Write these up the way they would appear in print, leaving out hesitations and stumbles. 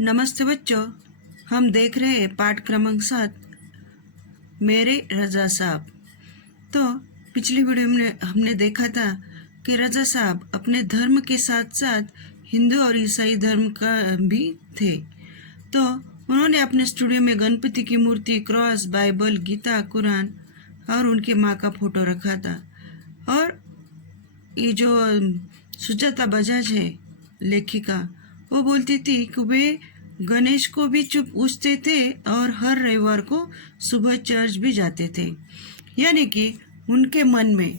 नमस्ते बच्चों, हम देख रहे हैं पाठ क्रमांक 7 मेरे रजा साहब। तो पिछली वीडियो में हमने देखा था कि रजा साहब अपने धर्म के साथ साथ हिंदू और ईसाई धर्म का भी थे। तो उन्होंने अपने स्टूडियो में गणपति की मूर्ति, क्रॉस, बाइबल, गीता, कुरान और उनकी माँ का फोटो रखा था। और ये जो सुजाता बजाज है लेखिका, वो बोलती थी कि वे गणेश को भी चुप पूछते थे और हर रविवार को सुबह चर्च भी जाते थे। यानी कि उनके मन में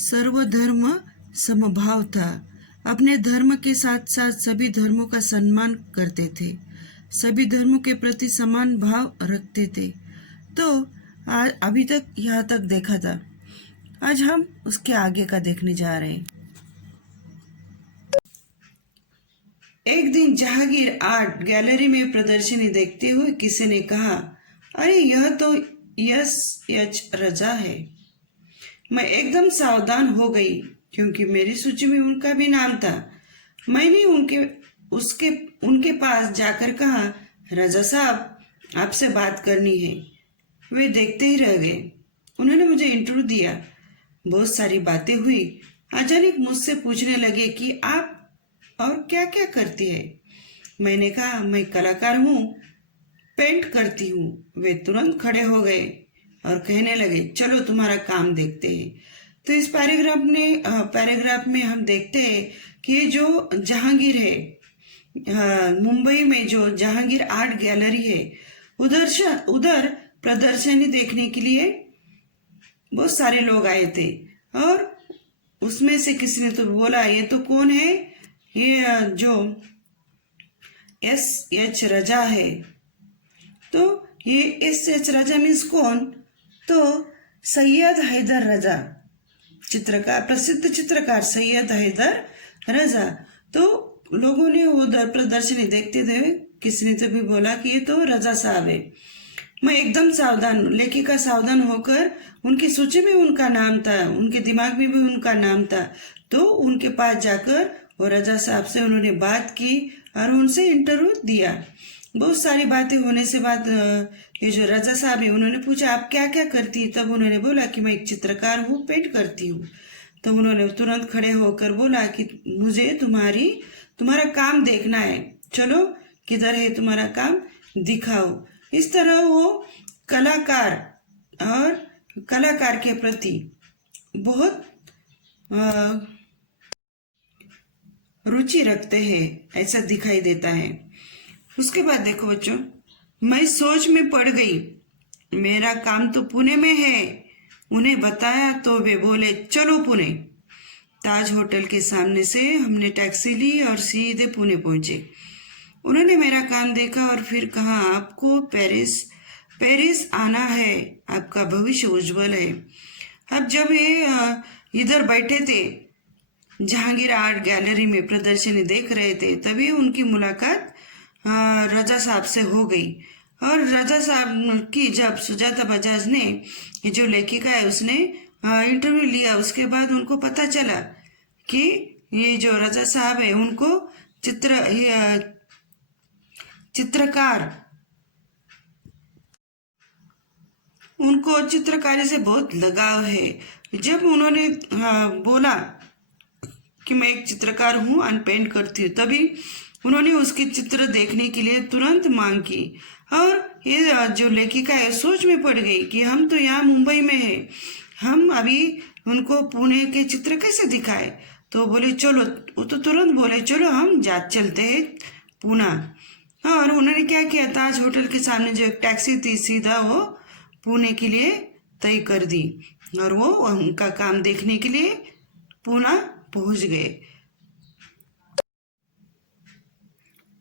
सर्वधर्म समभाव था। अपने धर्म के साथ साथ सभी धर्मों का सम्मान करते थे, सभी धर्मों के प्रति समान भाव रखते थे। तो अभी तक यहाँ तक देखा था। आज हम उसके आगे का देखने जा रहे हैं। एक दिन जहांगीर आर्ट गैलरी में प्रदर्शनी देखते हुए किसी ने कहा, अरे यह तो एस.एच. रजा है। मैं एकदम सावधान हो गई क्योंकि मेरी सूची में उनका भी नाम था। मैंने उनके पास जाकर कहा, रजा साहब, आपसे बात करनी है। वे देखते ही रह गए। उन्होंने मुझे इंटरव्यू दिया। बहुत सारी बातें हुई। अचानक मुझसे पूछने लगे कि आप और क्या क्या करती है। मैंने कहा, मैं कलाकार हूँ, पेंट करती हूँ। वे तुरंत खड़े हो गए और कहने लगे, चलो तुम्हारा काम देखते हैं। तो इस पैराग्राफ में हम देखते हैं कि जो जहांगीर है, मुंबई में जो जहांगीर आर्ट गैलरी है, उधर प्रदर्शनी देखने के लिए बहुत सारे लोग आए थे। और उसमें से किसी ने तो बोला, ये तो कौन है, ये जो एस.एच. रजा है। तो ये एस.एच. रजा मीन्स कौन? तो सैयद हैदर रजा, प्रसिद्ध चित्रकार सैयद हैदर रजा। तो लोगों ने उधर प्रदर्शनी देखते थे, किसी ने तो भी बोला कि ये तो रजा साहब है। मैं एकदम लेखिका सावधान होकर, उनकी सूची में उनका नाम था, उनके दिमाग में भी उनका नाम था। तो उनके पास जाकर और रजा साहब से उन्होंने बात की और उनसे इंटरव्यू दिया। बहुत सारी बातें होने से बाद ये जो रजा साहब है, उन्होंने पूछा, आप क्या क्या करती है? तब उन्होंने बोला कि मैं एक चित्रकार हूँ, पेंट करती हूँ। तो उन्होंने तुरंत खड़े होकर बोला कि मुझे तुम्हारा काम देखना है। चलो, किधर है तुम्हारा काम, दिखाओ। इस तरह वो कलाकार के प्रति बहुत रुचि रखते हैं, ऐसा दिखाई देता है। उसके बाद देखो बच्चों, मैं सोच में पड़ गई। मेरा काम तो पुणे में है। उन्हें बताया तो वे बोले, चलो पुणे। ताज होटल के सामने से हमने टैक्सी ली और सीधे पुणे पहुंचे। उन्होंने मेरा काम देखा और फिर कहा, आपको पेरिस आना है, आपका भविष्य उज्जवल है। अब जब ये इधर बैठे थे, जहांगीर आर्ट गैलरी में प्रदर्शनी देख रहे थे, तभी उनकी मुलाकात रजा साहब से हो गई। और रजा साहब की जब सुजाता बजाज ने, ये जो लेखिका है, उसने इंटरव्यू लिया, उसके बाद उनको पता चला कि ये जो रजा साहब है, उनको चित्रकारी से बहुत लगाव है। जब उन्होंने बोला कि मैं एक चित्रकार हूँ और पेंट करती हूँ, तभी उन्होंने उसके चित्र देखने के लिए तुरंत मांग की। और ये जो लेखिका है सोच में पड़ गई कि हम तो यहाँ मुंबई में है, हम अभी उनको पुणे के चित्र कैसे दिखाए। तो बोले चलो, वो तो तुरंत बोले, चलो हम चलते हैं पुणे। और उन्होंने क्या किया, ताज होटल के सामने जो एक टैक्सी थी, सीधा वो पुणे के लिए तय कर दी और वो उनका काम देखने के लिए पुणे पहुंच गए।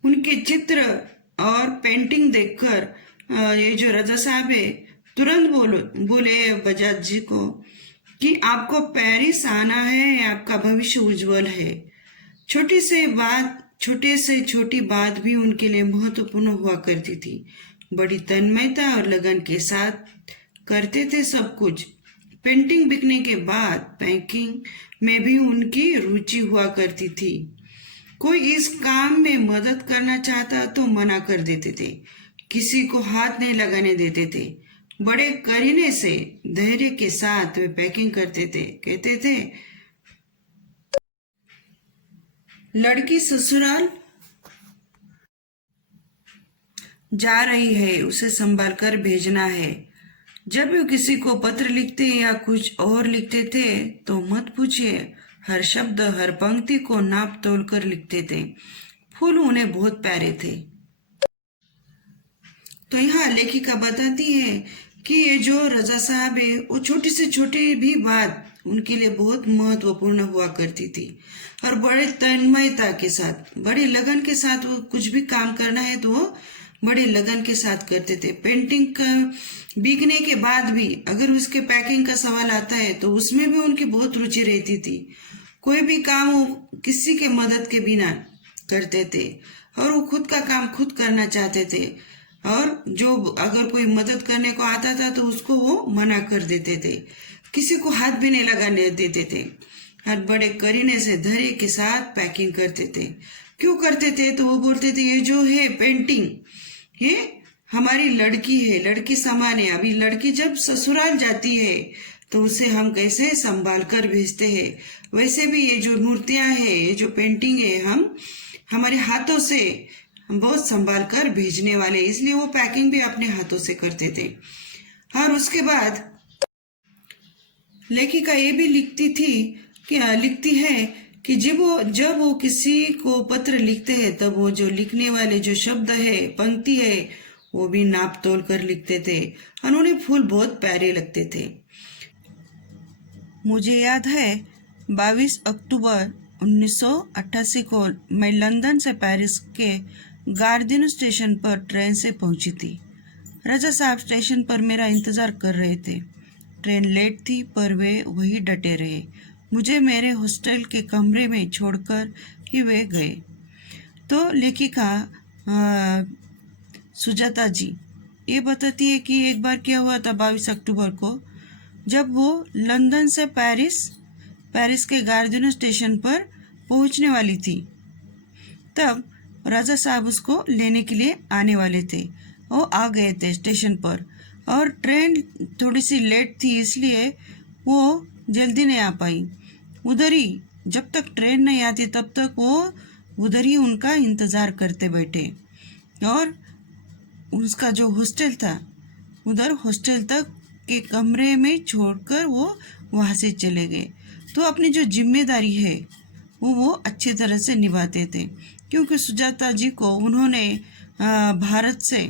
उनके चित्र और पेंटिंग देखकर ये जो रजा साहब है तुरंत बोले बजाज जी को कि आपको पेरिस आना है, आपका भविष्य उज्जवल है। छोटे से छोटी बात भी उनके लिए महत्वपूर्ण हुआ करती थी। बड़ी तन्मयता और लगन के साथ करते थे सब कुछ। पेंटिंग बिकने के बाद पैकिंग में भी उनकी रुचि हुआ करती थी। कोई इस काम में मदद करना चाहता तो मना कर देते थे, किसी को हाथ नहीं लगाने देते थे। बड़े करीने से धैर्य के साथ वे पैकिंग करते थे। कहते थे, लड़की ससुराल जा रही है, उसे संभाल कर भेजना है। जब वे किसी को पत्र लिखते या कुछ और लिखते थे तो मत पूछिए, हर शब्द हर पंक्ति को नाप तोल कर लिखते थे। फूल उन्हें बहुत प्यारे थे। तो यहाँ लेखिका बताती है कि ये जो रजा साहब है, वो छोटी से छोटी भी बात उनके लिए बहुत महत्वपूर्ण हुआ करती थी और बड़े तन्मयता के साथ, बड़ी लगन के साथ वो कुछ भी काम करना है तो वो बड़े लगन के साथ करते थे। पेंटिंग का बिकने के बाद भी अगर उसके पैकिंग का सवाल आता है तो उसमें भी उनकी बहुत रुचि रहती थी। कोई भी काम वो किसी के मदद के बिना करते थे और वो खुद का काम खुद करना चाहते थे, और जो अगर कोई मदद करने को आता था तो उसको वो मना कर देते थे, किसी को हाथ भी नहीं लगाने देते थे। और बड़े करीने से धैर्य के साथ पैकिंग करते थे। क्यों करते थे? तो वो बोलते थे, ये जो है पेंटिंग, ये हमारी लड़की है, लड़की समान है। अभी लड़की जब ससुराल जाती है तो उसे हम कैसे संभाल कर भेजते हैं, वैसे भी ये जो मूर्तियां है, ये जो पेंटिंग है, हम हमारे हाथों से हम बहुत संभाल कर भेजने वाले, इसलिए वो पैकिंग भी अपने हाथों से करते थे। और उसके बाद लेखिका ये भी लिखती है कि जब वो किसी को पत्र लिखते हैं तब वो जो लिखने वाले जो शब्द है, पंक्ति है, वो भी नाप तोल कर लिखते थे। और उन्हें फूल बहुत प्यारे लगते थे। मुझे याद है 22 अक्टूबर 1988 को मैं लंदन से पेरिस के गार्दिनो स्टेशन पर ट्रेन से पहुंची थी। रजा साहब स्टेशन पर मेरा इंतज़ार कर रहे थे। ट्रेन लेट थी पर वे वही डटे रहे। मुझे मेरे हॉस्टल के कमरे में छोड़कर ही वे गए। तो लेखिका सुजाता जी ये बताती है कि एक बार क्या हुआ था 22 अक्टूबर को, जब वो लंदन से पेरिस के गार्दिनो स्टेशन पर पहुंचने वाली थी, तब राजा साहब उसको लेने के लिए आने वाले थे। वो आ गए थे स्टेशन पर और ट्रेन थोड़ी सी लेट थी, इसलिए वो जल्दी नहीं आ पाई। उधर ही जब तक ट्रेन नहीं आती तब तक वो उधर ही उनका इंतज़ार करते बैठे और उसका जो हॉस्टल था उधर हॉस्टल तक के कमरे में छोड़कर वो वहाँ से चले गए। तो अपनी जो जिम्मेदारी है वो अच्छी तरह से निभाते थे, क्योंकि सुजाता जी को उन्होंने भारत से,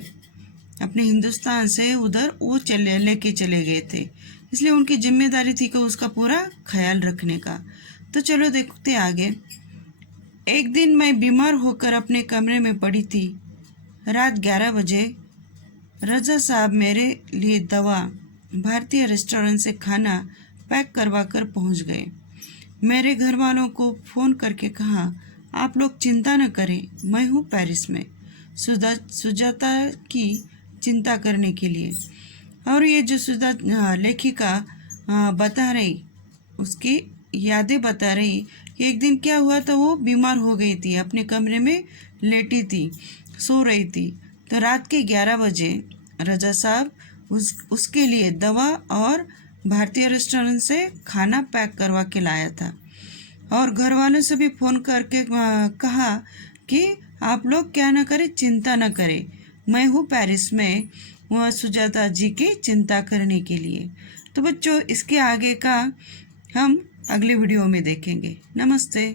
अपने हिंदुस्तान से उधर वो लेके चले गए थे, इसलिए उनकी जिम्मेदारी थी कि उसका पूरा ख्याल रखने का। तो चलो देखते आगे। एक दिन मैं बीमार होकर अपने कमरे में पड़ी थी। रात 11 बजे रजा साहब मेरे लिए दवा, भारतीय रेस्टोरेंट से खाना पैक करवा कर पहुँच गए। मेरे घर वालों को फ़ोन करके कहा, आप लोग चिंता न करें, मैं हूँ पेरिस में, सुजाता की चिंता करने के लिए। और ये जो लेखिका बता रही, उसकी यादें बता रही कि एक दिन क्या हुआ था, वो बीमार हो गई थी, अपने कमरे में लेटी थी, सो रही थी। तो रात के 11 बजे रजा साहब उसके लिए दवा और भारतीय रेस्टोरेंट से खाना पैक करवा के लाया था। और घर वालों से भी फ़ोन करके कहा कि आप लोग क्या ना करें, चिंता न करें, मैं हूँ पेरिस में, वह सुजाता जी की चिंता करने के लिए। तो बच्चों, इसके आगे का हम अगले वीडियो में देखेंगे। नमस्ते।